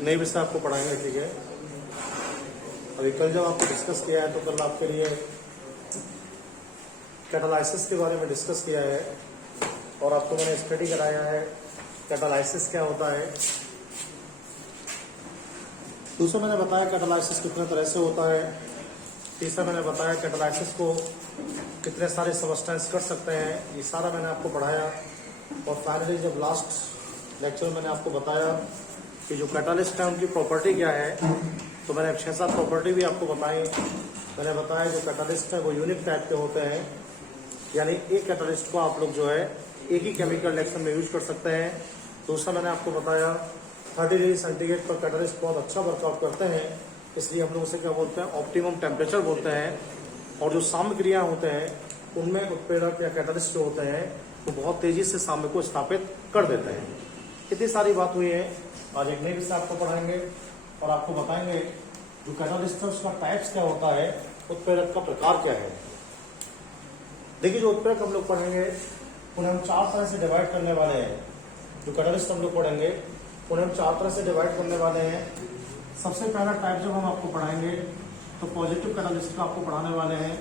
नए विषय आपको पढ़ाएंगे, ठीक है। अभी कल जब आपको डिस्कस किया है तो कल आपके लिए कैटालाइसिस के बारे में डिस्कस किया है और आपको मैंने स्टडी कराया है कैटालाइसिस क्या होता है। दूसरा मैंने बताया कैटालाइसिस कितने तरह से होता है। तीसरा मैंने बताया कैटालाइसिस को कितने सारे सबस्टेंस कर सकते हैं, ये सारा मैंने आपको पढ़ाया। और फाइनली जब लास्ट लेक्चर में मैंने आपको बताया कि जो कैटालिस्ट है उनकी प्रॉपर्टी क्या है, तो मैंने 6-7 प्रॉपर्टी भी आपको बताई। मैंने बताया जो कैटालिस्ट है वो यूनिक टाइप के होते हैं, यानी एक कैटालिस्ट को आप लोग जो है एक ही केमिकल रिएक्शन में यूज कर सकते हैं। दूसरा मैंने आपको बताया 30 डिग्री सेंटीग्रेड पर कैटालिस्ट बहुत अच्छा वर्कआउट करते हैं, इसलिए हम लोग उसे क्या बोलते हैं, ऑप्टिमम टेम्परेचर बोलते हैं। और जो सामग्रियां होते हैं उनमें उत्प्रेरक या कैटालिस्ट जो होते हैं वो बहुत तेजी से साम्य को स्थापित कर देते हैं। इतनी सारी बात हुई है। आज एक नए विषय आपको पढ़ाएंगे और आपको बताएंगे जो कैटालिस्ट है उसका टाइप्स क्या होता है, उत्प्रेरक का प्रकार क्या है। देखिए जो उत्प्रेरक हम लोग पढ़ेंगे उन्हें हम 4 तरह से डिवाइड करने वाले हैं। जो कैटालिस्ट हम लोग पढ़ेंगे उन्हें हम 4 तरह से डिवाइड करने वाले हैं। सबसे पहला टाइप जब हम आपको पढ़ाएंगे तो पॉजिटिव कैटालिस्ट का आपको पढ़ाने वाले हैं।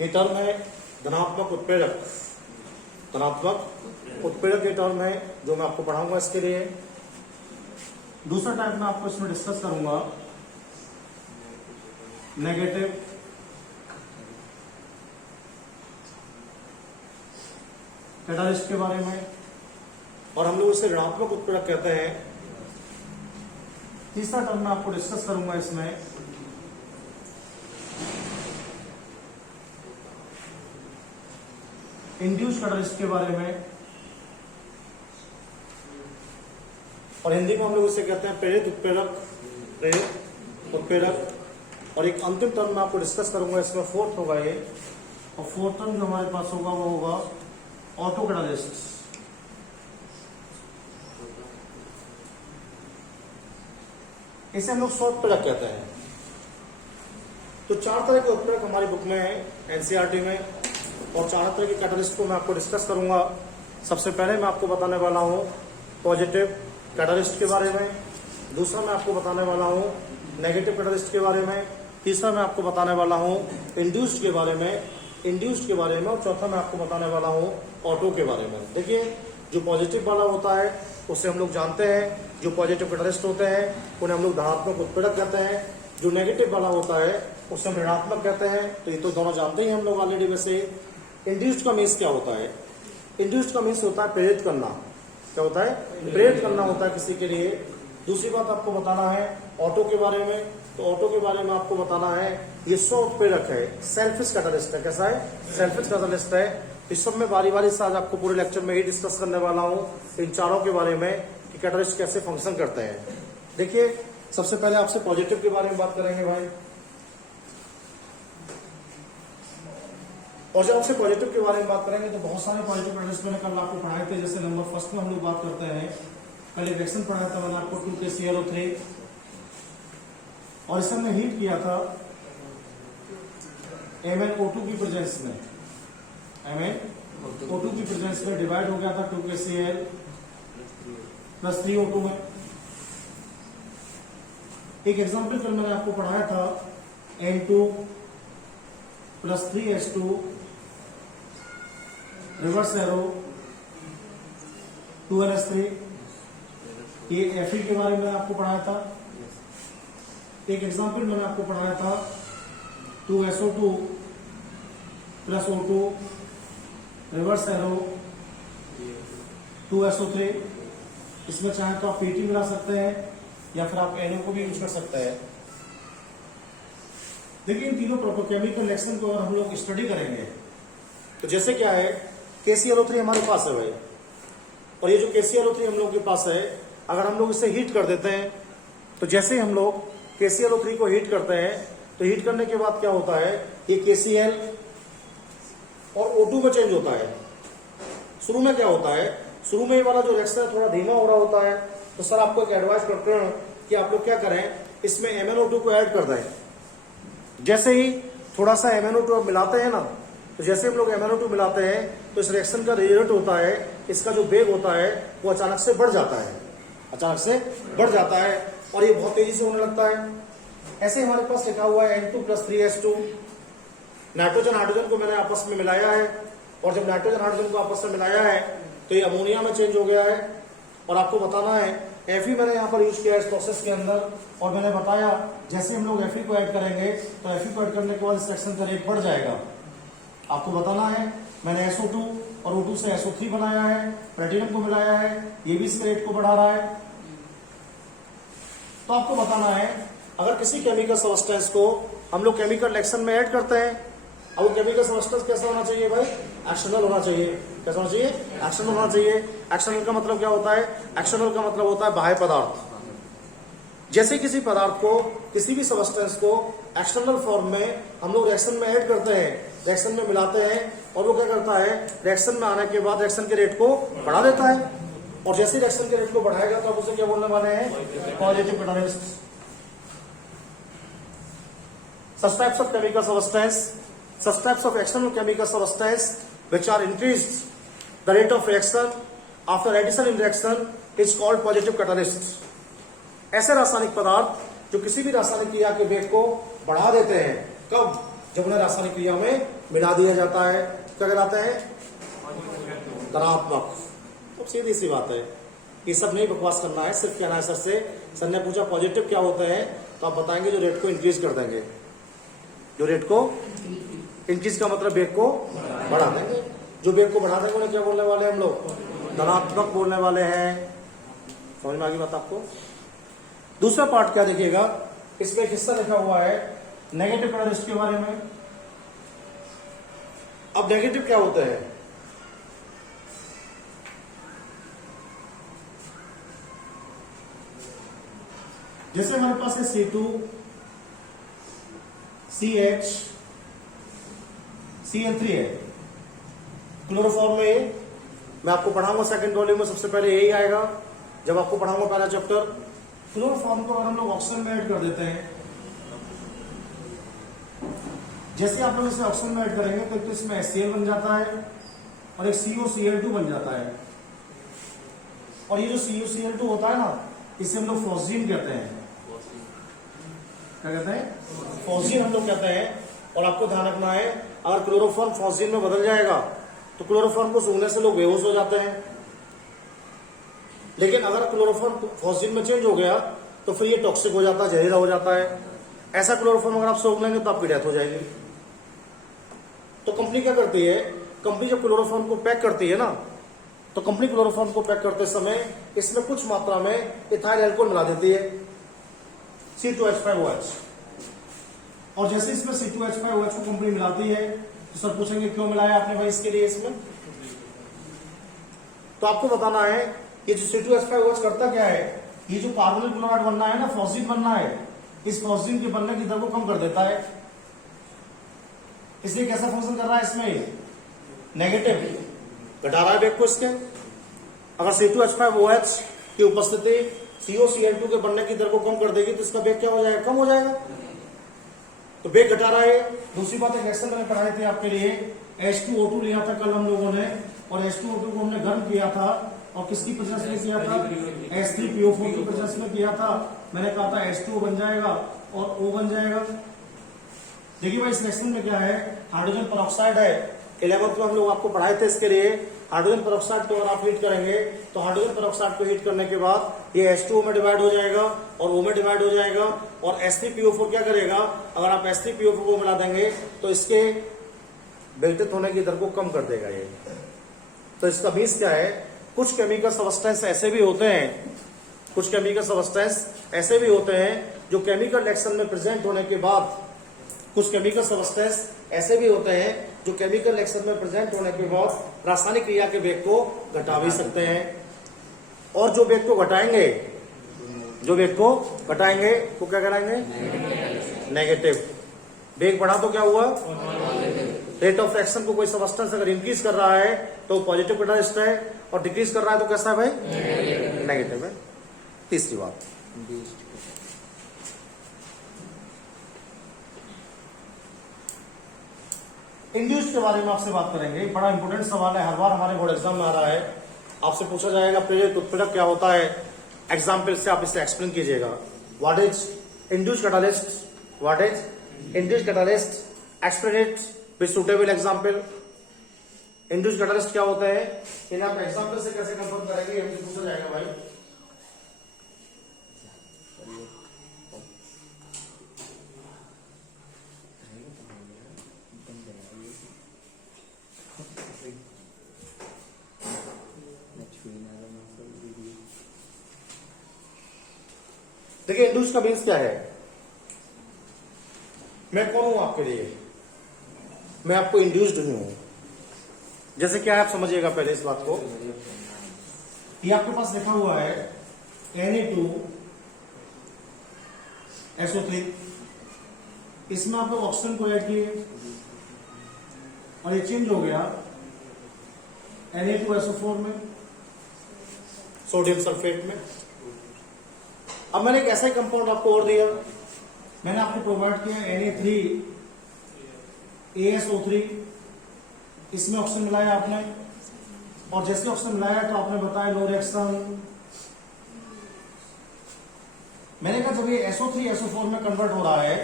ये टर्म है धनात्मक उत्प्रेरक। धनात्मक उत्प्रेरक ये टर्म है जो मैं आपको पढ़ाऊंगा इसके लिए। दूसरा टाइप मैं आपको इसमें डिस्कस करूंगा नेगेटिव कैटालिस्ट के बारे में, और हम लोग इसे ऋणात्मक उत्प्रेरक कहते हैं। तीसरा टर्म मैं आपको डिस्कस करूंगा इसमें इंड्यूस कैटालिस्ट के बारे में, और हिंदी में हम लोग इसे कहते हैं प्रेरित उत्प्रेरक। प्रेरित उत्प्रेरक। और एक अंतिम टर्म मैं आपको डिस्कस करूंगा इसमें, फोर्थ होगा ये, और फोर्थ टर्म जो हमारे पास होगा वो होगा ऑटो कैटालिस्ट। इसे हम लोग शॉर्ट उत्प्रेरक कहते हैं। तो 4 तरह के उत्प्रेरक हमारी बुक में है एनसीईआरटी में, और 4 तरह के कैटालिस्ट को मैं आपको डिस्कस करूंगा। सबसे पहले मैं आपको बताने वाला हूं पॉजिटिव कैटालिस्ट के बारे में। दूसरा मैं आपको बताने वाला हूं नेगेटिव कैटालिस्ट के बारे में। तीसरा मैं आपको बताने वाला हूं इंड्यूस्ड के बारे में, और चौथा मैं आपको बताने वाला हूं ऑटो के बारे में। देखिए जो पॉजिटिव वाला होता है उसे हम लोग जानते हैं, जो पॉजिटिव कैटालिस्ट होते हैं उन्हें हम लोग धनात्मक उत्प्रेरक कहते हैं। जो नेगेटिव वाला होता है उसे हम ऋणात्मक कहते हैं। तो ये तो दोनों जानते ही हम लोग ऑलरेडी। वैसे इंड्यूस्ड का मीन्स क्या होता है? इंड्यूस्ड का मीन्स होता है प्रेरित करना। क्या होता है? प्रेरित करना होता है किसी के लिए। दूसरी बात आपको बताना है ऑटो के बारे में। तो ऑटो के बारे में आपको बताना है ये स्व उत्प्रेरक है, सेल्फिश कैटालिस्ट है। कैसा है? सेल्फिश कैटालिस्ट है। इस सब में बारी बारी से आज आपको पूरे लेक्चर में ही डिस्कस करने वाला हूं इन चारों के बारे में कि कैटालिस्ट कैसे फंक्शन करते हैं। देखिए सबसे पहले आपसे पॉजिटिव के बारे में बात करेंगे भाई। और जब आपसे पॉजिटिव के बारे में बात करेंगे तो बहुत सारे पॉजिटिव कैटालिस्ट मैंने कल आपको पढ़ाए थे। जैसे नंबर फर्स्ट में हम लोग बात करते हैं, कल एक रिएक्शन पढ़ाया था मैंने आपको 2KClO3, और इसे हमने हीट किया था MnO2 की प्रेजेंस में। MnO2 की प्रेजेंस में डिवाइड हो गया था 2KCl + 3O2 में। एक एग्जाम्पल कल मैंने आपको पढ़ाया था N2 + 3H2 reverse arrow 2NH3। ये Fe के बारे में आपको पढ़ाया था। एक एग्जाम्पल मैंने आपको पढ़ाया था 2SO2 + O2 reverse arrow 2SO3। इसमें चाहे तो आप PT मिला सकते हैं या फिर आप NO को भी यूज कर सकते हैं। देखिए इन तीनों केमिकल रिएक्शन को अगर हम लोग स्टडी करेंगे तो जैसे क्या है, KClO3 हमारे पास है भाई, और ये जो KClO3 हम लोग के पास है, अगर हम लोग इसे हीट कर देते हैं तो जैसे हम लोग KClO3 को हीट करते हैं तो हीट करने के बाद क्या होता है, ये KCl और O2 में चेंज होता है। शुरू में क्या होता है, शुरू में ये वाला जो रिएक्शन है थोड़ा धीमा हो रहा होता है। तो सर आपको एक एडवाइस करते हैं कि आप लोग क्या करें, इसमें MnO2 को ऐड कर दें। जैसे ही थोड़ा सा MnO2 मिलाते हैं ना, तो जैसे हम लोग MnO2 मिलाते हैं तो इस रिएक्शन का रेट होता है, इसका जो वेग होता है वो अचानक से बढ़ जाता है, अचानक से बढ़ जाता है और ये बहुत तेजी से होने लगता है। ऐसे हमारे पास लिखा हुआ है N2+3H2। नाइट्रोजन हाइड्रोजन को मैंने आपस में मिलाया है और जब नाइट्रोजन हाइड्रोजन को आपस में मिलाया है तो ये अमोनिया में चेंज हो गया है। और आपको बताना है Fe मैंने यहाँ पर यूज किया है इस प्रोसेस के अंदर और मैंने बताया जैसे हम लोग Fe को ऐड करेंगे तो Fe को ऐड करने के बाद इस रिएक्शन का रेट बढ़ जाएगा। आपको बताना है मैंने SO2 और O2 से SO3 बनाया है, प्लेटिनम को मिलाया है, ये भी इसके रेट को बढ़ा रहा है। तो आपको बताना है अगर किसी केमिकल सब्सटेंस को हम लोग केमिकल रिएक्शन में ऐड करते हैं, अब वो केमिकल सब्सटेंस कैसा होना चाहिए भाई? एक्शनल होना चाहिए। कैसा होना चाहिए? एक्शनल होना चाहिए। एक्शनल का मतलब क्या होता है? एक्शनल का मतलब होता है बाह्य पदार्थ। जैसे किसी पदार्थ को, किसी भी सब्सटेंस को एक्सटर्नल फॉर्म में हम लोग रिएक्शन में ऐड करते हैं, रिएक्शन में मिलाते हैं और वो क्या करता है, रिएक्शन में आने के बाद रिएक्शन के रेट को बढ़ा देता है। और जैसे रिएक्शन के रेट को बढ़ाएगा तो आप उसे क्या बोलने वाले हैं? Positive catalyst. Such types of chemical substance, such types of external chemical substance which are increased the rate of reaction after addition in reaction is called positive catalyst. ऐसे रासायनिक पदार्थ जो किसी भी रासायनिक क्रिया के वेग को बढ़ा देते हैं, कब? जब उन्हें रासायनिक क्रिया में मिला दिया जाता है। क्या कहलाते हैं? धनात्मक। तो सीधी सी बात है, ये सब नहीं बकवास करना है, सिर्फ कहना है सर से। सर ने पूछा पॉजिटिव क्या होते हैं तो आप बताएंगे जो रेट को इंक्रीज कर देंगे, जो रेट को इंक्रीज का मतलब वेग को बढ़ा देंगे। जो वेग को बढ़ा देंगे उन्हें क्या बोलने वाले हैं हम लोग? धनात्मक बोलने वाले हैं। समझ में आ गई बात आपको? दूसरा पार्ट क्या देखिएगा, इसमें एक हिस्सा लिखा हुआ है नेगेटिव कैटालिस्ट के बारे में। अब नेगेटिव क्या होता है? जैसे हमारे पास है C2 CH Cl3 है क्लोरोफॉर्म में। ये मैं आपको पढ़ाऊंगा सेकंड वॉल्यूम में, सबसे पहले यही आएगा जब आपको पढ़ाऊंगा पहला चैप्टर। क्लोरोफॉर्म को अगर हम लोग ऑक्सीजन में ऐड कर देते हैं, जैसे आप लोग इसे ऑक्सीजन में ऐड करेंगे तो इसमें HCl बन जाता है और एक COCl2 बन जाता है। और ये जो COCl2 होता है ना, इसे हम लोग फॉस्जीन कहते हैं। क्या कहते हैं? फॉस्जीन हम लोग कहते हैं। और आपको ध्यान रखना है अगर क्लोरोफॉर्म फॉस्जीन में बदल जाएगा तो क्लोरोफॉर्म को सूंघने से लोग बेहोश हो जाते हैं। लेकिन अगर क्लोरोफॉर्म फॉस्जीन में चेंज हो गया तो फिर ये टॉक्सिक हो जाता है, जहरीला हो जाता है। ऐसा क्लोरोफॉर्म अगर आप सूंघ लेंगे तो आपकी डेथ हो जाएगी। तो कंपनी क्या करती है, कंपनी जब क्लोरोफॉर्म को पैक करती है ना, तो कंपनी क्लोरोफॉर्म को पैक करते समय इसमें कुछ मात्रा में इथाइल अल्कोहल मिला देती है, C2H5OH। और जैसे इसमें C2H5OH को कंपनी मिलाती है तो सर पूछेंगे क्यों मिलाया आपने भाई इसके लिए इसमें? तो आपको बताना है ये जो C2H5OH करता क्या है, ये जो कार्बोनिल क्लोराइड बनना है ना, फॉस्जीन बनना है, इस फॉस्जीन के बनने की दर को कम कर देता है। इसलिए कैसा फंक्शन कर रहा है इसमें? नेगेटिव, घटा रहा है वेग को इसके। अगर C2H5OH की उपस्थिति COCl2 के बनने की दर को कम कर देगी तो इसका वेग क्या हो जाएगा? कम हो जाएगा। तो वेग घटा रहा है। दूसरी बात, एक रिएक्शन मैंने पढ़ाई थी आपके लिए, H2O2 लिया था कल हम लोगों ने और H2O2 को हमने गर्म किया था और किसकी प्रेजेंस में किया था? H3PO4 की प्रेजेंस में किया था। मैंने कहा था H2O बन जाएगा और O बन जाएगा। देखिए भाई इस रिएक्शन में क्या है, हाइड्रोजन पेरोक्साइड है। 11th में हम लोग आपको पढ़ाए थे इसके लिए। हाइड्रोजन पेरोक्साइड को अगर आप हीट करेंगे तो हाइड्रोजन पेरोक्साइड को हीट करने के बाद ये H2O में डिवाइड हो जाएगा और O में डिवाइड हो जाएगा और H3PO4 क्या करेगा, अगर आप H3PO4 को मिला देंगे तो इसके विघटित होने की दर को कम कर देगा ये। तो इसका मीन्स क्या है, कुछ केमिकल सब्सटेंस ऐसे भी होते हैं, कुछ केमिकल सब्सटेंस ऐसे भी होते हैं जो केमिकल रिएक्शन में प्रेजेंट होने के बाद, कुछ केमिकल सब्सटेंस ऐसे भी होते हैं जो केमिकल रिएक्शन में प्रेजेंट होने के बाद रासायनिक क्रिया के वेग को घटा भी सकते हैं। और जो वेग को घटाएंगे, जो वेग को घटाएंगे वो क्या कराएंगे? नेगेटिव। वेग बढ़ा तो क्या हुआ? रेट ऑफ रिएक्शन को कोई सब्सटेंस अगर इंक्रीज कर रहा है तो पॉजिटिव कैटालिस्ट है और डिक्रीज कर रहा है तो कैसा है भाई? नेगेटिव है। तीसरी बात, इंड्यूस्ड के बारे में आपसे बात करेंगे। बड़ा इंपोर्टेंट सवाल है, हर बार हमारे बोर्ड एग्जाम में आ रहा है। आपसे पूछा जाएगा प्रेरित उत्प्रेरक क्या होता है, एग्जाम्पल से आप इसे एक्सप्लेन कीजिएगा। What is induced catalyst, what is induced catalyst, explain it with suitable example. Induced catalyst क्या होता है, इन्हें आप एग्जाम्पल से कैसे कंफर्म करेंगे, हमसे पूछा जाएगा भाई। देखिए इंड्यूस का मीन्स क्या है, मैं कौन हूं आपके लिए, मैं आपको इंड्यूस्ड हूं। जैसे क्या है आप समझिएगा पहले इस बात को। ये आपके पास लिखा हुआ है Na2SO3, इसमें आप लोग ऑक्सीजन को ऐड किए और ये चेंज हो गया Na2SO4 में, सोडियम सल्फेट में। अब मैंने एक ऐसा ही कंपाउंड आपको और दिया, मैंने आपको प्रोवाइड किया Na3ASO3, इसमें ऑक्सीजन मिलाया आपने, और जैसे ऑक्सीजन मिलाया तो आपने बताया नो रिएक्शन। मैंने कहा जब ये SO3 SO4 में कन्वर्ट हो रहा है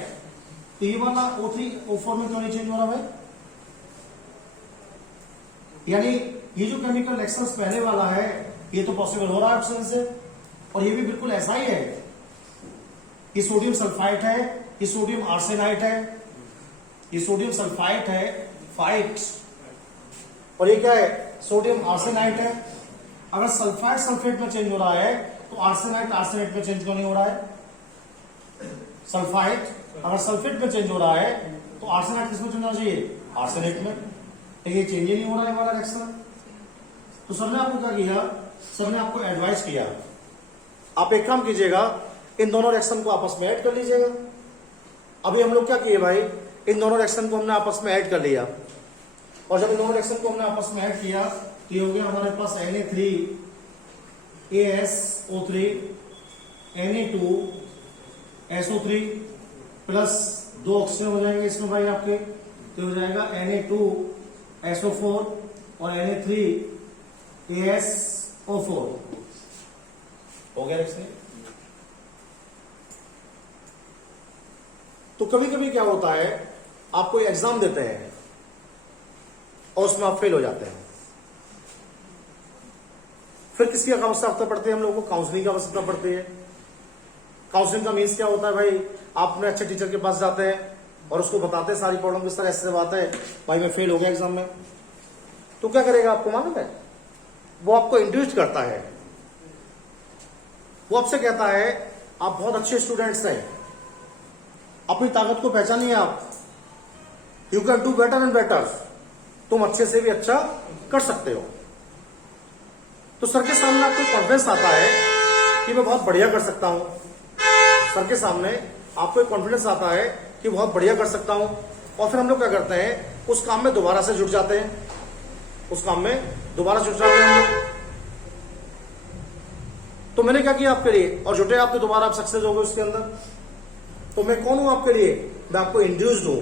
तो ये वाला O3 O4 में क्यों नहीं चेंज हो रहा है? यानी ये जो केमिकल रिएक्शंस पहले वाला है ये तो पॉसिबल हो रहा है ऑक्सीजन से, और ये भी बिल्कुल ऐसा ही है। ये सोडियम सल्फाइड है, ये सोडियम आर्सेनाइट है, ये सोडियम सल्फाइड है, फाइट, और ये क्या है, सोडियम आर्सेनाइट है। अगर सल्फाइड सल्फेट में चेंज हो रहा है तो आर्सेनाइट आर्सेनेट में चेंज क्यों नहीं हो रहा है? सल्फाइड अगर सल्फेट में चेंज हो रहा है तो आर्सेनाइट किसमें चेंज होना चाहिए? आर्सेनेट में। तो ये चेंज ही नहीं हो रहा है हमारा रिएक्शन। तो सर ने आपको क्या किया, सर ने आपको एडवाइस किया आप एक काम कीजिएगा, इन दोनों रिएक्शन को आपस में ऐड कर लीजिएगा। अभी हम लोग क्या किए भाई, इन दोनों रिएक्शन को हमने आपस में ऐड कर लिया, और जब इन दोनों रिएक्शन को हमने आपस में ऐड किया तो ये हो गया हमारे पास Na3ASO3 Na2SO3 प्लस 2 ऑक्सीजन हो जाएंगे इसमें भाई आपके, तो हो जाएगा Na2SO4 और Na3ASO4 हो गया रिएक्शन। तो कभी कभी क्या होता है, आपको एग्जाम देते हैं और उसमें आप फेल हो जाते हैं, फिर किसकी आवश्यकता पड़ती है हम लोगों को? काउंसलिंग की आवश्यकता पड़ती है। काउंसलिंग का मीन्स क्या होता है भाई, आप अपने अच्छे टीचर के पास जाते हैं और उसको बताते हैं सारी प्रॉब्लम किस तरह ऐसे बात है, भाई मैं फेल हो गया एग्जाम में। तो क्या करेगा आपको मालूम है, वो आपको इंड्यूस करता है, वो आपसे कहता है आप बहुत अच्छे स्टूडेंट्स हैं, अपनी ताकत को पहचानिए आप, you can do better and better, तुम अच्छे से भी अच्छा कर सकते हो। तो सर के सामने आपको कॉन्फिडेंस आता है कि मैं बहुत बढ़िया कर सकता हूं, सर के सामने आपको एक कॉन्फिडेंस आता है कि बहुत बढ़िया कर सकता हूं, और फिर हम लोग क्या करते हैं, उस काम में दोबारा से जुट जाते हैं, उस काम में दोबारा जुट जाते हैं हम लोग। तो मैंने क्या किया आपके लिए, और जुटे आप तो दोबारा आप सक्सेस हो गए उसके अंदर। तो मैं कौन हूं आपके लिए, मैं आपको इंड्यूस्ड हूं।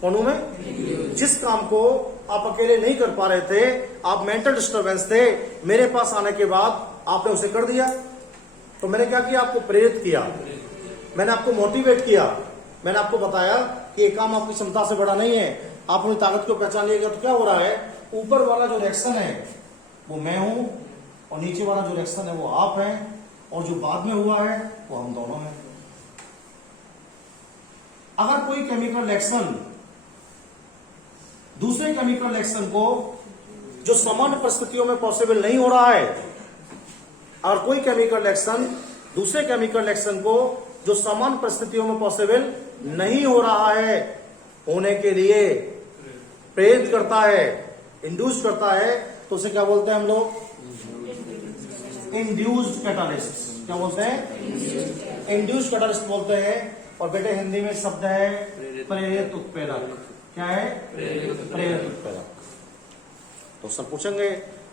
कौन हूं मैं? जिस काम को आप अकेले नहीं कर पा रहे थे, आप मेंटल डिस्टर्बेंस थे, मेरे पास आने के बाद आपने उसे कर दिया। तो मैंने क्या किया, आपको प्रेरित किया, मैंने आपको मोटिवेट किया, मैंने आपको बताया कि ये काम आपकी क्षमता से बड़ा नहीं है, आप अपनी ताकत को पहचान लिएगा। तो क्या हो रहा है, ऊपर वाला जो रिएक्शन है वो मैं हूं, और नीचे वाला जो रिएक्शन है वो आप हैं, और जो बाद में हुआ है वो हम दोनों हैं। अगर कोई केमिकल रिएक्शन दूसरे केमिकल रिएक्शन को जो सामान्य परिस्थितियों में पॉसिबल नहीं हो रहा है, अगर कोई केमिकल रिएक्शन दूसरे केमिकल रिएक्शन को जो सामान्य परिस्थितियों में पॉसिबल नहीं हो रहा है, होने के लिए प्रेरित करता है, इंड्यूस करता है, तो उसे क्या बोलते हैं हम लोग? Induced catalyst. क्या बोलते हैं? इंड्यूस्ड कैटालिस्ट बोलते हैं। और बेटे हिंदी में शब्द है प्रेरित उत्प्रेरक। क्या है? प्रेरित उत्प्रेरक। तो सर पूछेंगे,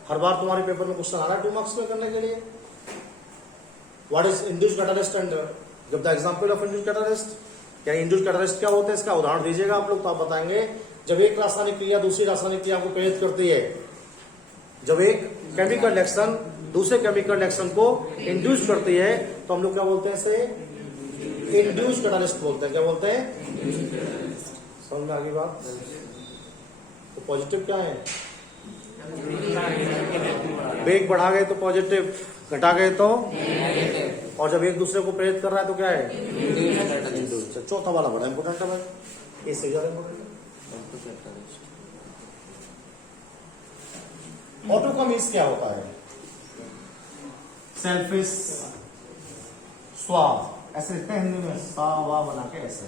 हर बार तुम्हारे पेपर में क्वेश्चन आ रहा है 2 मार्क्स में करने के लिए, what is induced catalyst and give the example of induced catalyst. या इंड्यूस कैटालिस्ट क्या होता है, इसका उदाहरण दीजिएगा आप लोग तो आप बताएंगे। जब एक रासायनिक क्रिया दूसरी रासायनिक क्रिया को प्रेरित करती है, जब एक केमिकल रिएक्शन दूसरे केमिकल रिएक्शन को इंड्यूस करती है तो हम लोग क्या बोलते हैं, इसे इंड्यूस कैटालिस्ट बोलते हैं। क्या बोलते हैं, समझ में आ गई बात? तो पॉजिटिव क्या है, वेग बढ़ा गए तो पॉजिटिव, घटा गए तो, और जब एक दूसरे को प्रेरित कर रहा है तो क्या है, इंड्यूस। चौथा वाला बड़ा इंपोर्टेंट है भाई, इससे ज्यादा इंपोर्टेंट। ऑटो का मीन्स क्या होता है, सेल्फिश, स्वाव, ऐसे लिखते हैं हिंदी में, सा वा बना के ऐसे,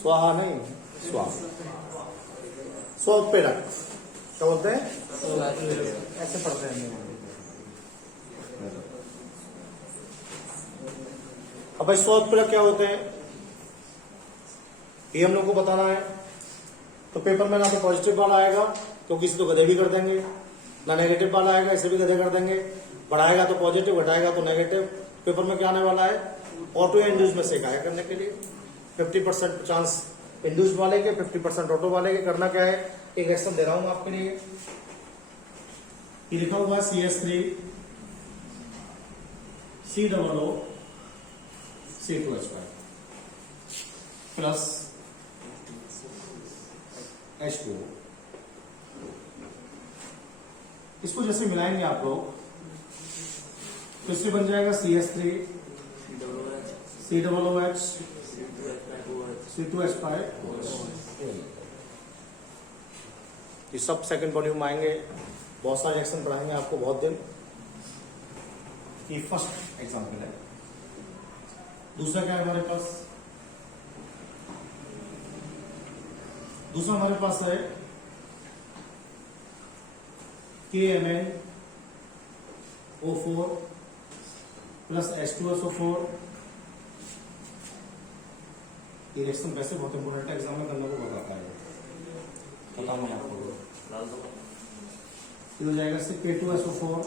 स्वाहा नहीं स्वाव, स्वप्रेरक क्या बोलते हैं, ऐसे पढ़ते हैं हिंदी में। अब भाई स्वप्रेरक क्या होते हैं ये हम लोग को बताना है। तो पेपर में ना तो पॉजिटिव वाला आएगा क्योंकि इसे तो गधे भी कर देंगे, ना नेगेटिव वाला आएगा इसे भी गधे कर देंगे, बढ़ाएगा तो पॉजिटिव, घटाएगा तो नेगेटिव। पेपर में क्या आने वाला है, ऑटो या इंड्यूस में से क्या है करने के लिए, 50% चांस इंड्यूस वाले के, 50% ऑटो वाले के। करना क्या है, एक रिएक्शन दे रहा हूं आपके लिए, ये लिखा हुआ है CH3 COO C2H5 plus H2O। इसको जैसे मिलाएंगे आप लोग तो इससे बन जाएगा CH3 COOH C2H5। ये सब सेकंड वॉल्यूम आएंगे, बहुत सारे रिएक्शन पढ़ाएंगे आपको बहुत दिन। ये फर्स्ट एग्जांपल है। दूसरा क्या है हमारे पास, दूसरा हमारे पास है KMnO4 प्लस H2SO4। ये रिएक्शन वैसे बहुत इंपोर्टेंट है, एग्जाम में करने को बताता है, पता नहीं आपको। ये हो जाएगा K2SO4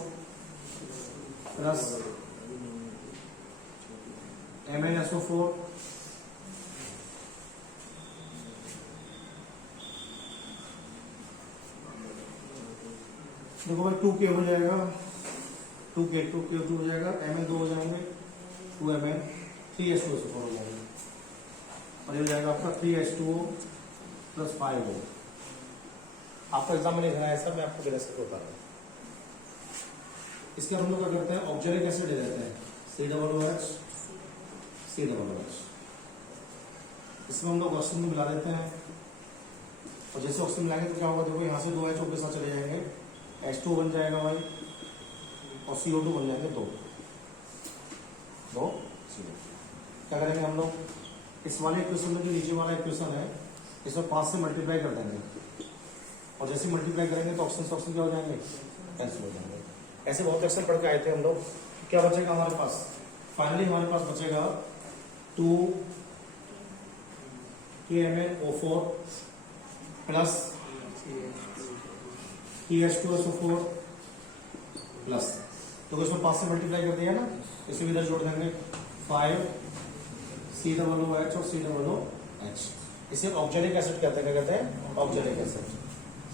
प्लस MnSO4 देखो भाई 2K हो जाएगा, 2K हो जाएगा, Mn 2 हो जाएंगे, 2Mn 3H2SO4 हो जाएगा, और ये हो जाएगा आपका 3H2O प्लस 5O। आपको एग्जाम में लिखना है सर, मैं आपको कैसे बता रहा हूँ। इसके हम लोग क्या करते हैं, ऑक्जेलिक एसिड ले लेते हैं COOH। इसमें हम लोग ऑक्सीजन मिला देते हैं, और जैसे ऑक्सीजन मिलाएंगे तो क्या होगा, देखो यहाँ से 2 H के साथ चले जाएंगे, H2 बन जाएगा भाई, और CO2 बन जाएंगे 2 CO। क्या करेंगे हम लोग, इस वाले इक्वेशन में जो नीचे वाला इक्वेशन है इसमें 5 से मल्टीप्लाई कर देंगे, और जैसे मल्टीप्लाई करेंगे तो ऑक्सीजन क्या हो जाएंगे, कैंसिल हो जाएंगे। ऐसे बहुत एक्शन पढ़ के आए थे हम लोग। क्या बचेगा हमारे पास, फाइनली हमारे पास बचेगा 2 KMnO4 प्लस CH2SO4 प्लस, तो इसमें 5 से मल्टीप्लाई कर दिया ना, इसे भी इधर जोड़ देंगे 5 COOH और COOH। इसे ऑक्जेलिक एसिड कहते हैं, क्या कहते हैं, ऑक्जेलिक एसिड।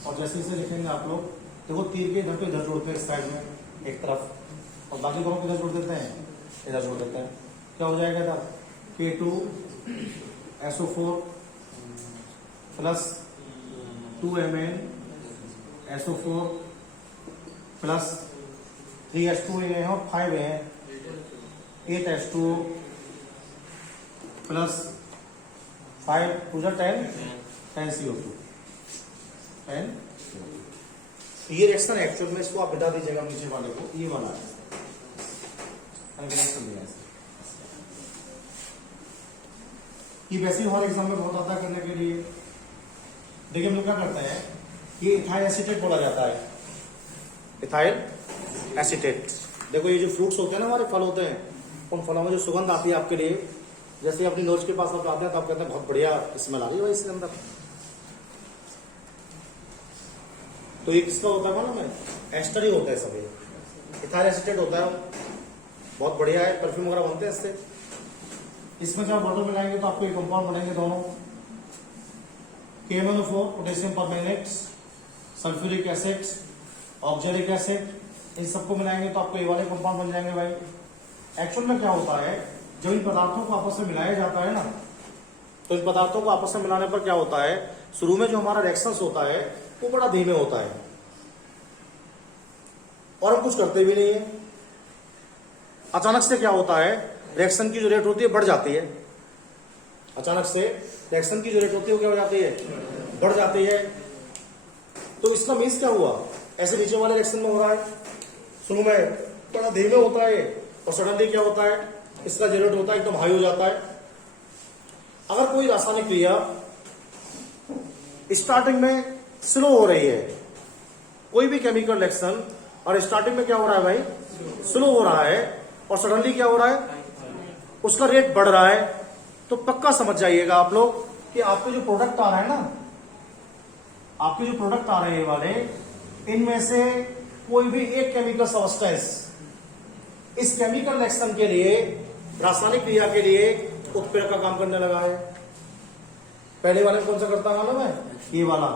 और जैसे इसे लिखेंगे आप लोग, देखो तीर के इधर को इधर जोड़ते हैं इस साइड में एक तरफ, और बाकी दोनों को इधर जोड़ देते हैं, इधर जोड़ देते हैं। क्या हो जाएगा इधर, K2SO4 plus 2MnSO4 plus 3H2 ये है और 5 है, 8H2O प्लस 5 10 CO2। ये रिएक्शन एक्चुअल में, इसको आप बता दीजिएगा नीचे वाले को, ये वाला है ये वैसे हमारे एग्जाम में बहुत आता करने के लिए। देखिए हम लोग क्या करते हैं, ये इथाइल एसीटेट बोला जाता है, इथाइल एसीटेट। देखो ये जो फ्रूट्स होते हैं ना, हमारे फल होते हैं, उन फलों में जो सुगंध आती है आपके लिए, जैसे अपनी नोज के पास आप आते हैं तो आप कहते हैं बहुत बढ़िया स्मेल आ रही है भाई इसके अंदर। तो ये किसका होता है मालूम है, एस्टर ही होता है सभी, इथाइल एसीटेट होता है, बहुत बढ़िया है, परफ्यूम वगैरह बनते हैं इससे। इसमें जब वाटर मिलाएंगे तो आपको ये कंपाउंड बनेंगे दोनों, KMnO4 potassium permanganate, sulphuric acid, oxalic acid, इन सबको मिलाएंगे तो आपको ये वाले कंपाउंड बन जाएंगे भाई। एक्चुअल में क्या होता है, जब इन पदार्थों को आपस में मिलाया जाता है ना, तो इन पदार्थों को आपस में मिलाने पर क्या होता है, शुरू में जो हमारा रिएक्शंस होता है वो बड़ा धीमे होता है और हम कुछ करते भी नहीं है। अचानक से क्या होता है, रिएक्शन की जो रेट होती है बढ़ जाती है। अचानक से रिएक्शन की जो रेट होती है वो क्या हो जाती है, बढ़ जाती है। तो इसका मीन्स क्या हुआ, ऐसे नीचे वाले रिएक्शन में हो रहा है, शुरू में बड़ा धीमे होता है और सडनली क्या होता है, इसका जो रेट होता है एकदम हाई हो जाता है। अगर कोई रासायनिक क्रिया स्टार्टिंग में स्लो हो रही है, कोई भी केमिकल रिएक्शन, और स्टार्टिंग में क्या हो रहा है भाई, स्लो हो रहा है, और सडनली क्या हो रहा है, उसका रेट बढ़ रहा है, तो पक्का समझ जाइएगा आप लोग कि आपके जो प्रोडक्ट आ रहे हैं ना, आपके जो प्रोडक्ट आ रहे हैं वाले, इनमें से कोई भी एक केमिकल सब्सटेंस इस केमिकल रिएक्शन के लिए, रासायनिक क्रिया के लिए उत्प्रेरक का काम करने लगा है। पहले वाले में कौन सा करता है मालूम है, ये वाला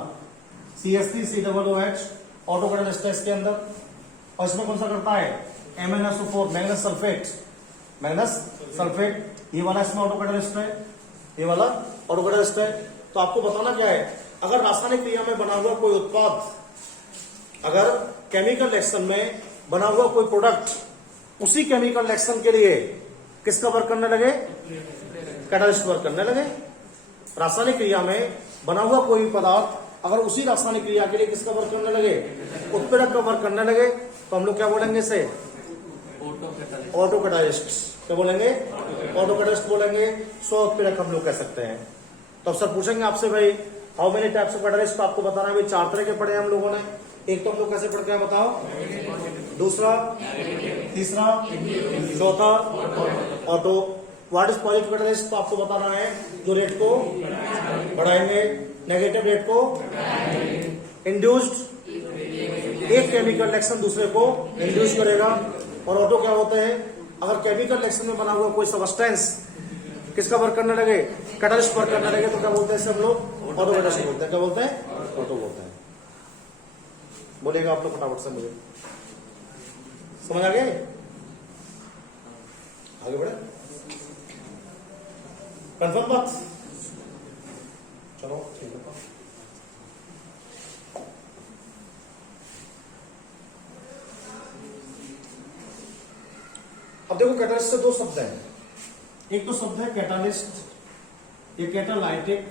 CH3COOH ऑटो कैटालिस्ट के अंदर, और इसमें कौन सा करता है, MnSO4 मैग्नेस सल्फेट, मैग्नेस सल्फेट, ये वाला इसमें ऑटो कैटालिस्ट है, ये वाला ऑटो कैटालिस्ट है। तो आपको बताना क्या है, अगर रासायनिक क्रिया में बना हुआ कोई उत्पाद, अगर केमिकल रिएक्शन में बना हुआ कोई प्रोडक्ट उसी केमिकल रिएक्शन के लिए किसका वर्क करने लगे, कैटालिस्ट वर्क करने लगे। रासायनिक क्रिया में बना हुआ कोई पदार्थ अगर उसी रासायनिक क्रिया के लिए किसका वर्क करने लगे, उत्प्रेरक का वर्क करने लगे, तो हम लोग क्या बोलेंगे इसे, ऑटो कैटालिस्ट। क्या बोलेंगे, ऑटो कैटालिस्ट बोलेंगे। सो उत्प्रेरक हम लोग कह सकते हैं। तो अब सर पूछेंगे आपसे भाई, how many types of catalyst, आपको बताना है भाई, 4 तरह के पढ़े हैं हम लोगों ने। एक तो हम लोग कैसे पढ़ते हैं बताओ, दूसरा, तीसरा, चौथा auto. What is positive catalyst, तो आपको बताना है जो रेट को बढ़ाएंगे, नेगेटिव रेट को इंड्यूस्ड, एक केमिकल रिएक्शन दूसरे को इंड्यूस करेगा। और ऑटो क्या होते हैं, अगर केमिकल रिएक्शन में बना हुआ कोई सब्सटेंस किसका वर्क करने लगे, कैटालिस्ट वर्क करने लगे, तो क्या बोलते हैं सब लोग, ऑटो कैटालिस्ट बोलते हैं। क्या बोलते हैं, ऑटो बोलते हैं। बोलेगा आप लोग फटाफट से, मुझे समझ आ गए, आगे बढ़े, कंफर्म बात, चलो ठीक है। अब देखो कैटालिस्ट से 2 शब्द हैं, एक तो शब्द है कैटालिस्ट, ये कैटालाइटिक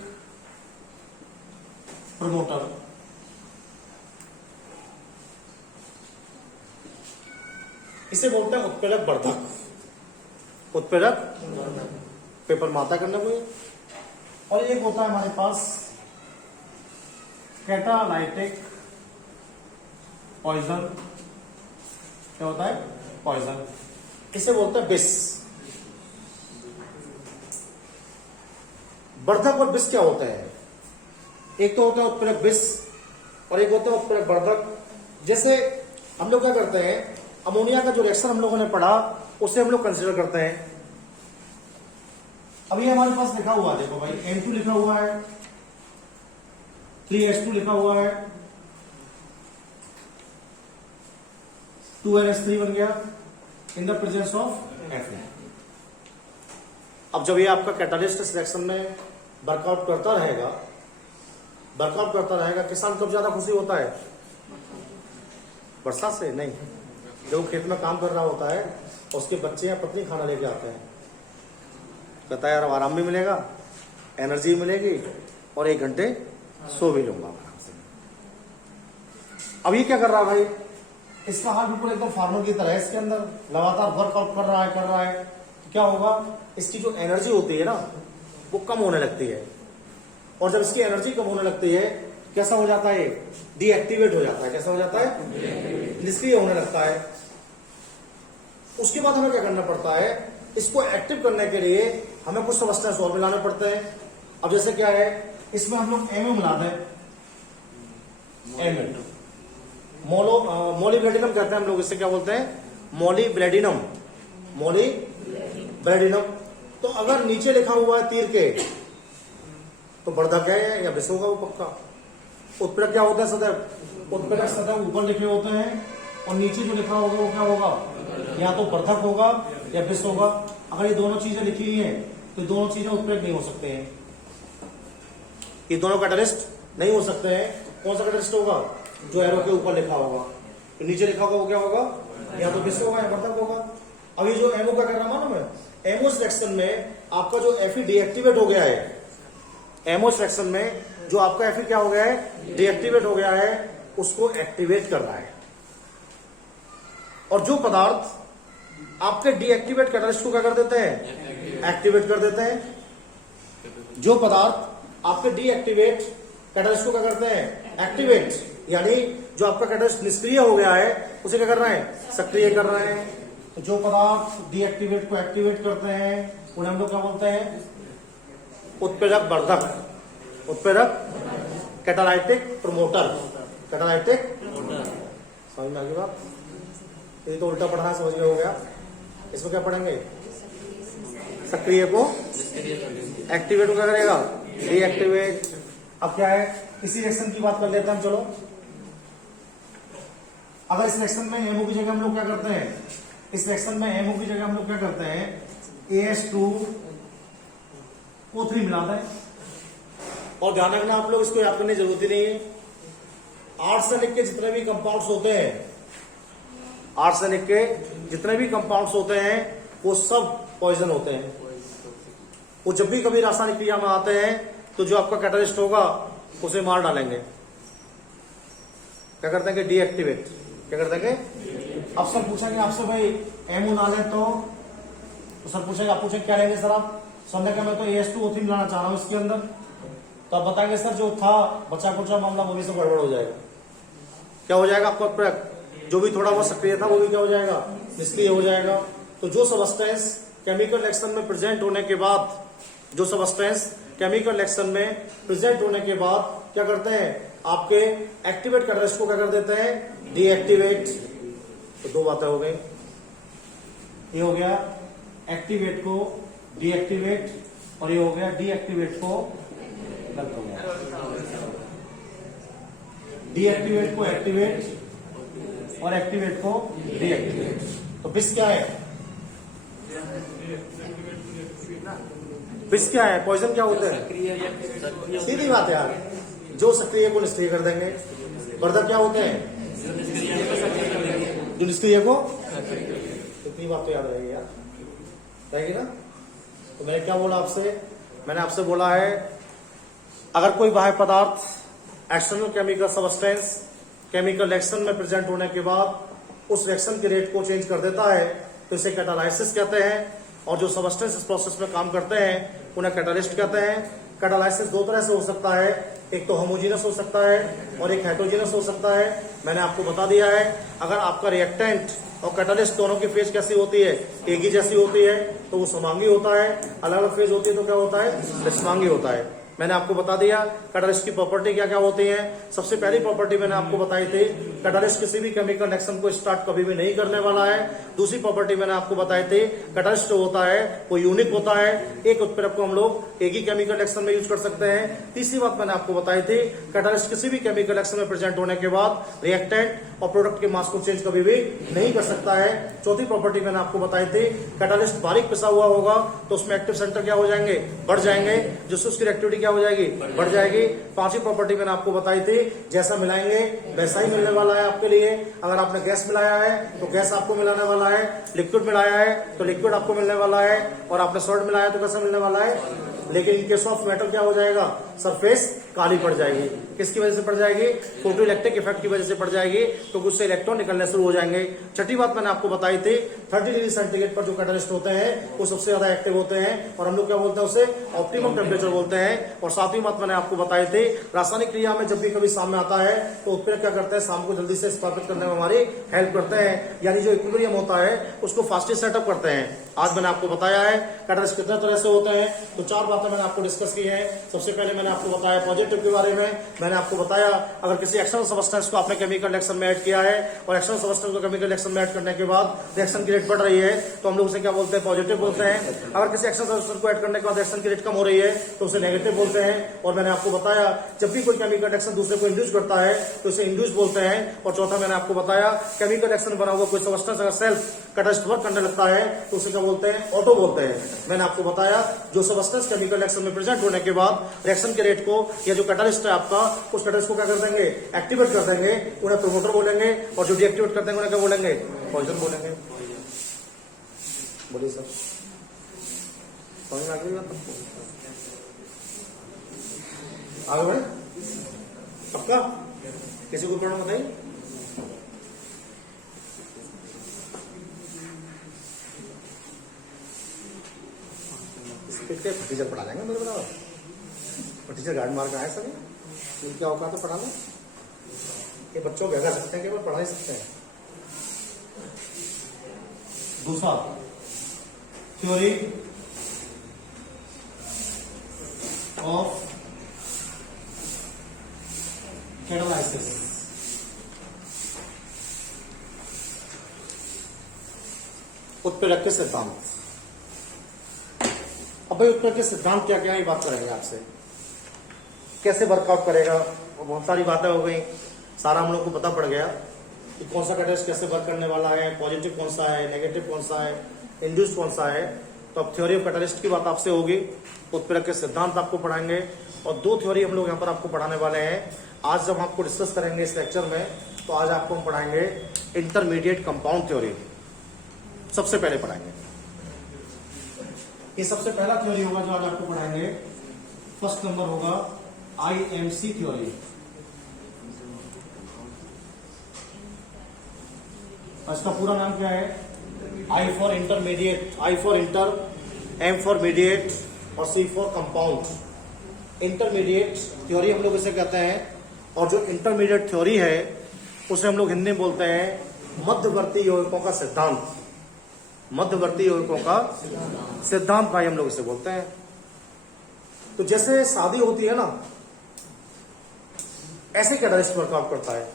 प्रमोटर, इसे बोलते हैं उत्प्रेरक वर्धक, उत्प्रेरक पेपर माता करने को। और एक होता है हमारे पास कैटालाइटिक पॉइजन, क्या होता है, पॉइजन, इसे बोलते हैं विष। वर्धक और विष क्या होते हैं, एक तो होता है उत्प्रेरक विष और एक होता है उत्प्रेरक वर्धक। जैसे हम लोग क्या करते हैं, अमोनिया का जो रिएक्शन हम लोगों ने पढ़ा उसे हम लोग कंसीडर करते हैं। अब ये हमारे पास लिखा हुआ है, देखो भाई N2 लिखा हुआ है, 3H2 लिखा हुआ है, 2NH3 बन गया in the presence of Fe। अब जब ये आपका कैटालिस्ट इस रिएक्शन में वर्कआउट करता रहेगा, किसान कब ज्यादा खुशी होता है, बरसात से नहीं, जो खेत में काम कर रहा होता है उसके बच्चे या पत्नी खाना लेके आते हैं, कहता है यार आराम भी मिलेगा, एनर्जी मिलेगी और 1 घंटे सो भी लूंगा आराम से। अब ये क्या कर रहा है भाई, इसका हाल बिल्कुल एकदम फार्मर की तरह है, इसके अंदर लगातार वर्कआउट कर रहा है, तो क्या होगा, इसकी जो एनर्जी होती है ना वो कम होने लगती है, और जब इसकी एनर्जी कम होने लगती है कैसा हो जाता है, डीएक्टिवेट हो जाता है। कैसा हो जाता है, निष्क्रिय होने लगता है। उसके बाद हमें क्या करना पड़ता है, इसको एक्टिव करने के लिए हमें कुछ सब्सटेंस और मिलाने पड़ते हैं। अब जैसे क्या है, इसमें हम लोग एमओ मिला दें, मोलिब्लेडिनम कहते हैं हम लोग, इससे क्या बोलते हैं, मोलिब्लेडिनम। तो तो अगर नीचे लिखा हुआ है तीर के तो वर्धक है या विष होगा वो पक्का। उत्प्रेरक क्या होता है सदैव, उत्प्रेरक सदैव ऊपर लिखे होते हैं और नीचे जो लिखा होगा वो क्या होगा, या तो वर्धक होगा या विष होगा। अगर ये दोनों चीजें लिखी हुई हैं तो दोनों चीजें उत्प्रेरक नहीं हो सकते हैं, ये दोनों कैटलिस्ट नहीं हो सकते हैं। कौन सा कैटलिस्ट होगा, जो एरो के ऊपर लिखा होगा, तो नीचे लिखा होगा वो क्या होगा, या तो विष होगा या वर्धक होगा। अभी जो एमओ का कर रहा मालूम है, एमओ सिलेक्शन में आपका जो एफई डीएक्टिवेट हो गया है, एमओ सिलेक्शन में जो आपका एफई क्या हो गया है, डीएक्टिवेट हो गया है, उसको एक्टिवेट कर रहा है। और जो पदार्थ आपके डीएक्टिवेट कैटलिस्ट को क्या कर देते हैं, एक्टिवेट कर देते हैं। जो पदार्थ आपके डीएक्टिवेट कैटलिस्ट को क्या करते हैं, एक्टिवेट, यानी जो आपका कैटलिस्ट निष्क्रिय हो गया है उसे क्या कर रहे हैं, सक्रिय कर रहे हैं। जो पदार्थ डीएक्टिवेट को एक्टिवेट करते हैं उन्हें हम लोग क्या बोलते हैं, उत्प्रेरक वर्धक, उत्प्रेरक कैटालाइटिक प्रमोटर, कैटालाइटिक समझ में आ गई बात। ये तो उल्टा पढ़ना समझ में हो गया। इसमें क्या पढ़ेंगे, सक्रिय को एक्टिवेट को क्या करेगा, डीएक्टिवेट। अब क्या है, इसी रिएक्शन की बात कर लेते हैं हम। चलो, अगर इस रिएक्शन में एमओ की जगह हम लोग क्या करते हैं, इस रिएक्शन में एमओ की जगह हम लोग क्या करते हैं, AS2O3 मिला दें। और ध्यान रखना आप लोग, इसको याद करने की जरूरत ही नहीं है। आर्सेनिक के जितने भी कंपाउंड्स होते हैं, आर्सेनिक के जितने भी कंपाउंड्स होते हैं वो सब पॉइजन होते हैं। वो जब भी कभी रासायनिक क्रिया में आते हैं तो जो आपका कैटलिस्ट होगा उसे मार डालेंगे। क्या करते हैं, डीएक्टिवेट। क्या करते हैं, अब सर पूछेंगे आपसे भाई एमओ ना लें तो सर पूछेंगे, आप पूछेंगे क्या लेंगे सर आप, सर ने कहा मैं तो AS2O3 मिलाना चाह रहा हूं इसके अंदर। तो आप बताएंगे सर जो था बचा कुचा मामला वो भी सब गड़बड़ हो जाएगा। क्या हो जाएगा, आपका जो भी थोड़ा बहुत सक्रिय था वो भी क्या हो जाएगा, निष्क्रिय हो जाएगा। तो जो सबस्टेंस केमिकल रिएक्शन में प्रेजेंट होने के बाद, जो सबस्टेंस केमिकल रिएक्शन में प्रेजेंट होने के बाद क्या करते हैं, आपके एक्टिवेट कैटलिस्ट को क्या कर देते हैं, डीएक्टिवेट। तो दो बातें हो गई, ये हो गया एक्टिवेट को डीएक्टिवेट और ये हो गया डीएक्टिवेट को गलत हो गया, डीएक्टिवेट को एक्टिवेट और एक्टिवेट को डीएक्टिवेट। तो विष क्या है, विष क्या है, पॉइजन क्या होता है, सीधी बात है यार, जो सक्रिय को निष्क्रिय कर देंगे। वर्धक क्या होते हैं, जो निष्क्रिय को, इतनी बात तो याद रहेगी यार, रहेगी ना। तो मैंने क्या बोला आपसे, मैंने आपसे बोला है अगर कोई बाह्य पदार्थ external chemical substance chemical reaction में प्रेजेंट होने के बाद उस रिएक्शन के रेट को चेंज कर देता है तो इसे कैटालाइसिस कहते हैं। और जो सबस्टेंस इस प्रोसेस में काम करते हैं उन्हें कैटालिस्ट कहते हैं। कैटालाइसिस दो तरह से हो सकता है, एक तो होमोजीनस हो सकता है और एक हेटेरोजीनस हो सकता है। मैंने आपको बता दिया है, अगर आपका रिएक्टेंट और कैटालिस्ट दोनों की फेज कैसी होती है, एक ही जैसी होती है तो वो समांगी होता है, अलग अलग फेज होती है तो क्या होता है, विषमांगी होता है। मैंने आपको बता दिया कैटालिस्ट की प्रॉपर्टी क्या क्या होती है। सबसे पहली प्रॉपर्टी मैंने आपको बताई थी, कैटालिस्ट किसी भी केमिकल रिएक्शन को स्टार्ट कभी भी नहीं करने वाला है। दूसरी प्रॉपर्टी मैंने आपको बताई थी, कैटालिस्ट जो होता है वो यूनिक होता है, एक उत्प्रेरक को हम लोग एक ही केमिकल रिएक्शन में यूज कर सकते हैं। तीसरी बात मैंने आपको बताई थी, कैटालिस्ट किसी भी केमिकल रिएक्शन में प्रेजेंट होने के बाद रिएक्टेंट और प्रोडक्ट के मास को चेंज कभी भी नहीं कर सकता है। चौथी प्रॉपर्टी मैंने आपको बताई थी, कैटालिस्ट बारीक पिसा हुआ होगा तो उसमें एक्टिव सेंटर क्या हो जाएंगे, बढ़ जाएंगे, जिससे उसकी रिएक्टिविटी क्या हो जाएगी, बढ़ जाएगी। पांचवी प्रॉपर्टी मैंने आपको बताई थी, जैसा मिलाएंगे वैसा ही मिलने वाला है आपके लिए। अगर आपने गैस मिलाया है तो गैस आपको मिलाने वाला है, लिक्विड मिलाया है तो लिक्विड आपको मिलने वाला है, और आपने सॉल्ट मिलाया तो कैसा मिलने वाला है। लेकिन इन केस ऑफ मेटल क्या हो जाएगा, सरफेस काली पड़ जाएगी। किसकी वजह से पड़ जाएगी, फोटोइलेक्ट्रिक इफेक्ट की वजह से पड़ जाएगी, तो उससे इलेक्ट्रॉन निकलने शुरू हो जाएंगे। छठी बात मैंने आपको बताई थी, 30 डिग्री सेंटीग्रेड पर जो कैटलिस्ट होते हैं वो सबसे ज्यादा एक्टिव होते हैं और हम लोग क्या बोलते हैं, उसे ऑप्टिमम टेम्परेचर बोलते हैं। और सातवीं बात मैंने आपको बताई थी, रासायनिक क्रिया में जब भी कभी सामने आता है तो उत्प्रेरक क्या करते हैं, शाम को जल्दी से स्थापित करने में हमारी हेल्प करते हैं, यानी जो इक्विलिब्रियम होता है उसको फास्टेस्ट सेटअप करते हैं। आज मैंने आपको बताया है कैटलिस्ट कितने तरह से होते हैं, तो चार बातें मैंने आपको डिस्कस की है। सबसे पहले मैंने मैंने आपको बताया पॉजिटिव के बारे में। मैंने आपको बताया अगर किसी एक्सटर्नल सब्सटेंस को आपने केमिकल रिएक्शन में ऐड किया है और एक्सटर्नल सब्सटेंस को केमिकल रिएक्शन में ऐड करने के बाद रिएक्शन की रेट बढ़ रही है तो हम लोग उसे क्या बोलते हैं, पॉजिटिव बोलते हैं। अगर किसी एक्सटर्नल सब्सटेंस को ऐड करने के बाद रिएक्शन की रेट कम हो रही है तो उसे नेगेटिव बोलते हैं। और मैंने आपको बताया जब भी कोई केमिकल रिएक्शन दूसरे को इंड्यूस करता है तो उसे इंड्यूस बोलते हैं। और चौथा मैंने आपको बताया केमिकल रिएक्शन में बना हुआ कोई सब्सटेंस अगर सेल्फ कैटालिस्ट वर्क करने लगता है तो उसे क्या बोलते हैं, ऑटो बोलते हैं। मैंने आपको बताया जो सब्सटेंस केमिकल रिएक्शन में प्रेजेंट होने के बाद रिएक्शन के रेट को या जो कैटालिस्ट है आपका उस कैटालिस्ट को क्या कर देंगे, एक्टिवेट कर देंगे, उन्हें प्रोमोटर बोलेंगे। और जो डीएक्टिवेट कर देंगे उन्हें क्या बोलेंगे, पॉइजन बोलेंगे। बोलिए सर, समझ में आ गई बात? आगे बढ़े पक्का? किसी को प्रॉब्लम बताइए? टीचर पढ़ा लेंगे मेरे बराबर, और टीचर गार्ड मार के आए सभी, क्या औकात है पढ़ाना? ये बच्चों को भगा सकते हैं केवल, पढ़ा ही सकते हैं। दूसरा थ्योरी ऑफ कैटालाइसिस। उत्प्रेरक के सिद्धांत। अब भाई उत्प्रेरक के सिद्धांत क्या क्या है, ये बात करेंगे आपसे। कैसे वर्कआउट करेगा, बहुत सारी बातें हो गई, सारा हम लोग को पता पड़ गया कि कौन सा कैटालिस्ट कैसे वर्क करने वाला है, पॉजिटिव कौन सा है, नेगेटिव कौन सा है, इंड्यूस कौन सा है। तो अब थ्योरी ऑफ कैटालिस्ट की बात आपसे होगी, उत्प्रेरक के सिद्धांत आपको पढ़ाएंगे। और दो थ्योरी हम लोग यहाँ पर आपको पढ़ाने वाले हैं। आज जब आपको डिस्कस करेंगे इस लेक्चर में तो आज आपको हम पढ़ाएंगे इंटरमीडिएट कंपाउंड थ्योरी, सबसे पहले पढ़ाएंगे। ये सबसे पहला थ्योरी होगा जो आज आपको पढ़ाएंगे। फर्स्ट नंबर होगा आईएमसी थ्योरी। इसका पूरा नाम क्या है, I for intermediate, I for inter, M for mediate और C for compound. Intermediate theory हम लोग इसे कहते हैं। और जो इंटरमीडिएट थ्योरी है उसे हम लोग हिंदी में बोलते हैं मध्यवर्ती यौगिकों का सिद्धांत। मध्यवर्ती यौगिकों का सिद्धांत भाई हम लोग इसे बोलते हैं। तो जैसे शादी होती है ना, ऐसे कैटालिस्ट वर्कआउट करता है।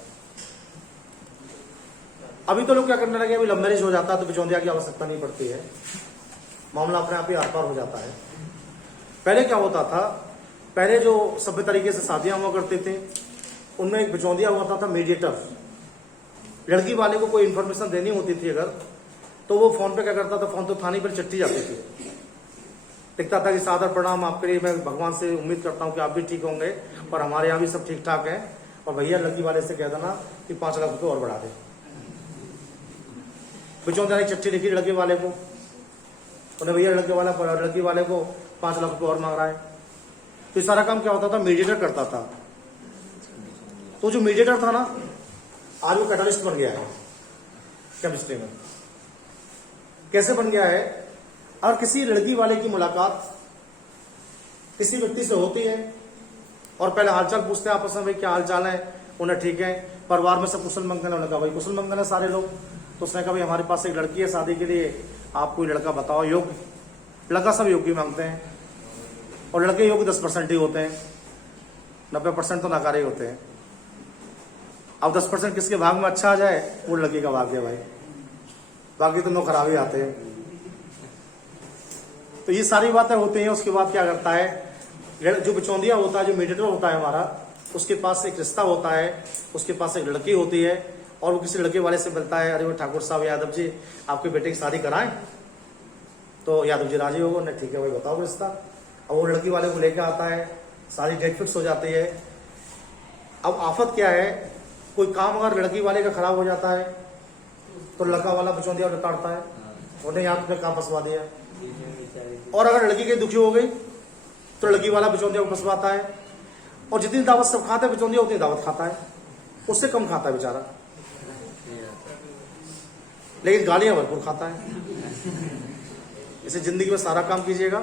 अभी तो लोग क्या करने लगे, अभी लव मैरिज हो जाता है तो बिचौलिया की आवश्यकता नहीं पड़ती है, मामला अपने आप ही आर पार हो जाता है। पहले क्या होता था, पहले जो सभ्य तरीके से शादियां हुआ करते थे उनमें एक बिचौलिया होता था, मीडिएटर। लड़की वाले को कोई इंफॉर्मेशन देनी होती थी अगर, तो वो फोन पे क्या करता था, फोन तो थाने पर चिट्ठी जाती थी, लिखता था कि सादर प्रणाम आपके लिए, मैं भगवान से उम्मीद करता हूं कि आप भी ठीक होंगे और हमारे यहाँ भी सब ठीक ठाक है, और भैया लड़की वाले से कह देना कि 5 लाख रुपए और बढ़ा दे। बिचौलिया ने चिट्ठी लिखी लड़की वाले को, उन्हें भैया लड़की वाले को 5 लाख रुपए और मांग रहा है। तो ये सारा काम क्या होता था, मीडिएटर करता था। तो जो मीडिएटर था ना, आज वो कैटालिस्ट बन गया है केमिस्ट्री में। कैसे बन गया है, अगर किसी लड़की वाले की मुलाकात किसी व्यक्ति से होती है और पहले हालचाल पूछते हैं आपस में, भाई क्या हालचाल है, उन्हें ठीक है, परिवार में सब कुशल मंगल है, उन्होंने कहा भाई कुशल मंगल है सारे लोग। तो उसने कहा भाई हमारे पास एक लड़की है शादी के लिए, आप कोई लड़का बताओ योग्य। लड़का सब योग्य मांगते हैं और लड़के योग्य 10% ही होते हैं, 90% तो नाकारे होते हैं। अब 10% किसके भाग में अच्छा आ जाए वो लड़की का भाग्य है भाई, बाकी तो 9 खराब ही आते हैं। तो ये सारी बातें होती हैं। उसके बाद क्या करता है, जो बिचौलिया होता है, जो मीडिएटर होता है हमारा, उसके पास एक रिश्ता होता है, उसके पास एक लड़की होती है और वो किसी लड़के वाले से मिलता है, अरे वो ठाकुर साहब यादव जी आपके बेटे की शादी कराएं, तो यादव जी राजी होगा, नहीं ठीक है भाई बताओ रिश्ता। अब वो लड़की वाले को लेकर आता है, सारी डेट फिक्स हो जाती है। अब आफत क्या है, कोई काम अगर लड़की वाले का खराब हो जाता है तो लड़का वाला बिचौलिया उतारता है, उन्हें यहाँ पे काम फंसवा दिया। और अगर लड़की की दुखी हो गई तो लड़की वाला बिचौलिया को फंसवाता है, और जितनी दावत सब खाता है बिचौलिया उतनी दावत खाता है, उससे कम खाता है बेचारा, लेकिन गालियां भरपूर खाता है। इसे जिंदगी में सारा काम कीजिएगा,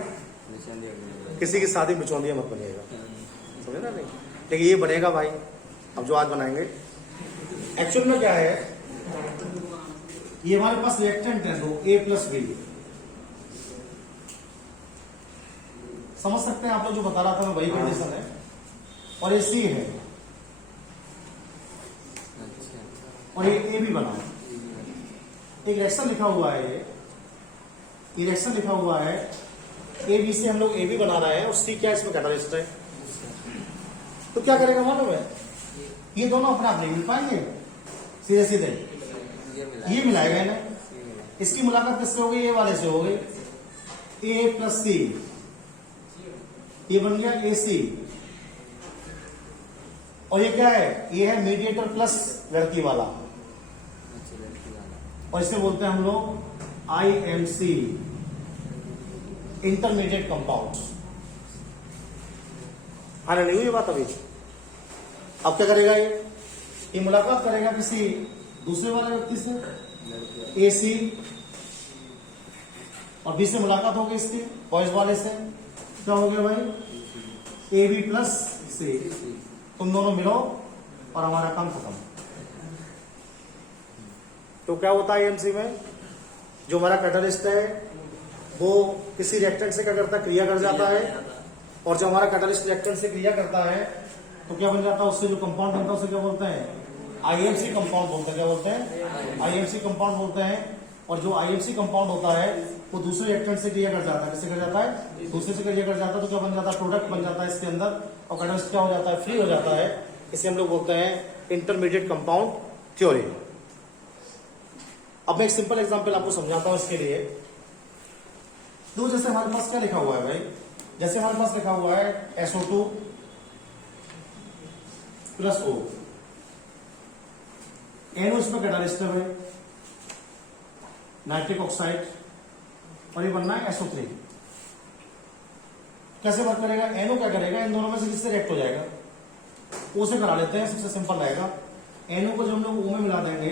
किसी की शादी बिचौलिया मत बनिएगा, समझे ना? नहीं, लेकिन ये बनेगा भाई, अब जो आज बनाएंगे। एक्चुअल में क्या है, ये हमारे पास रिएक्टेंट है दो, A+B। समझ सकते हैं आप लोग, जो बता रहा था मैं वही कंडीशन है। और ये सी है और ये ए भी बना है। एक रिएक्शन लिखा हुआ है, ये रिएक्शन लिखा हुआ है ए बी से, हम लोग ए बी बना रहे हैं और सी क्या इसमें कैटालिस्ट है। तो क्या करेगा मालूम है, ये दोनों अपना आप नहीं मिल पाएंगे सीधे सीधे, ये मिलाएगा इन्हें। इसकी मुलाकात किससे हो गई, ए वाले से हो गई, ए प्लस सी, ये बन गया ए सी। और ये क्या है, ये है मीडिएटर प्लस लड़की वाला, और इसे बोलते हैं हम लोग IMC, इंटरमीडिएट कंपाउंड। आने नहीं हुई बात अभी। अब क्या करेगा ये मुलाकात करेगा किसी दूसरे वाले व्यक्ति से, AC, और बी से मुलाकात होगी इसकी बॉयज वाले से, क्या हो गया भाई, AB प्लस सी। तुम दोनों मिलो और हमारा काम खत्म। तो क्या होता है IMC में, जो हमारा कैटालिस्ट है वो किसी रिएक्टेंट से क्या करता है, क्रिया कर जाता है, और जो हमारा कैटालिस्ट रिएक्टेंट से क्रिया करता है तो क्या बन जाता है, उससे जो कंपाउंड बनता है उसे क्या बोलते हैं, IMC कंपाउंड बोलते हैं। क्या बोलते हैं, IMC कंपाउंड बोलते हैं। और जो IMC कंपाउंड होता है वो दूसरे रिएक्टेंट से क्रिया कर जाता है। किससे कर जाता है, दूसरे से क्रिया कर जाता है। तो क्या बन जाता है, प्रोडक्ट बन जाता है इसके अंदर, और कैटालिस्ट क्या हो जाता है, फ्री हो जाता है। इसे हम लोग बोलते हैं इंटरमीडिएट कंपाउंड थ्योरी। अब मैं एक सिंपल एग्जांपल आपको समझाता हूं इसके लिए। तो जैसे हमारे पास क्या लिखा हुआ है भाई, जैसे हमारे पास लिखा हुआ है SO2 प्लस O, NO इसमें कैटालिस्ट है भाई, नाइट्रिक ऑक्साइड, और ये बनना है SO3। कैसे वर्क करेगा, NO क्या करेगा, इन दोनों में से किससे रिएक्ट हो जाएगा, O से करा लेते हैं, सबसे सिंपल रहेगा। NO को जब हम लोग O में मिला देंगे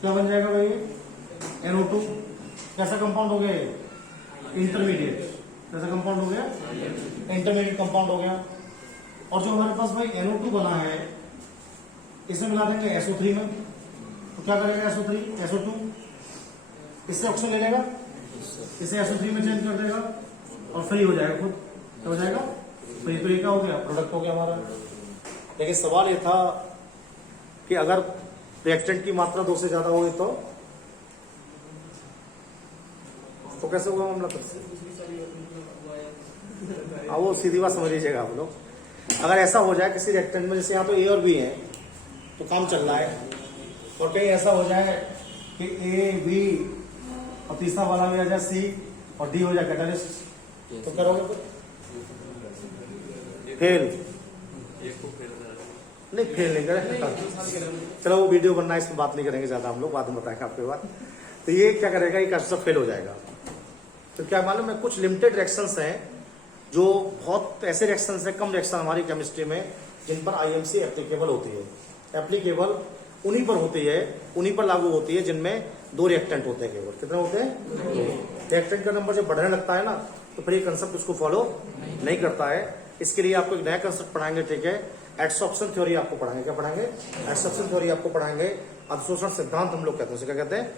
क्या बन जाएगा भाई, NO2। कैसा कंपाउंड हो गया, इंटरमीडिएट। कैसा कंपाउंड हो गया, इंटरमीडिएट कंपाउंड हो गया। और जो हमारे पास भाई NO2 बना है इसे मिला देंगे SO3 में, तो क्या करेगा SO2, इससे ऑक्सीजन ले लेगा, इसे SO3 में चेंज कर देगा और फ्री हो जाएगा खुद। क्या हो जाएगा, फ्री। तो ये क्या हो गया, प्रोडक्ट हो गया हमारा। लेकिन सवाल ये था कि अगर रिएक्टेंट की मात्रा 2 से ज्यादा होगी तो कैसे होगा मामला, वो सीधी बात समझ लीजिएगा आप लोग। अगर ऐसा हो जाए किसी रिएक्टेंट में, जैसे यहाँ तो A और B है तो काम चल रहा है, और कहीं ऐसा हो जाए कि A, B और तीसरा वाला भी आ जाए C और D हो जाए कैटालिस्ट, तो करोगे फेल नहीं, फेल नहीं करें। चलो वो वीडियो बनना है, इसमें बात नहीं करेंगे ज्यादा हम लोग, बाद में बताएंगे आपके बाद। तो ये क्या करेगा, ये सब फेल हो जाएगा। तो क्या मालूम है, कुछ लिमिटेड रिएक्शंस हैं जो बहुत ऐसे रिएक्शंस हैं, कम रिएक्शन हमारी केमिस्ट्री में जिन पर IMC एप्लीकेबल होती है। एप्लीकेबल उन्हीं पर होती है, उन्हीं पर लागू होती है जिनमें 2 रिएक्टेंट होते हैं केवल। कितने होते हैं, 2। रिएक्टेंट का नंबर जब बढ़ने लगता है ना तो फिर ये कंसेप्ट उसको फॉलो नहीं करता है। इसके लिए आपको एक नया कंसेप्ट पढ़ाएंगे, ठीक है, एडसॉर्प्शन थ्योरी आपको पढ़ाएंगे। क्या पढ़ाएंगे, एडसॉर्प्शन थ्योरी आपको पढ़ाएंगे। अवशोषण सिद्धांत हम लोग कहते हैं, उसे क्या कहते हैं,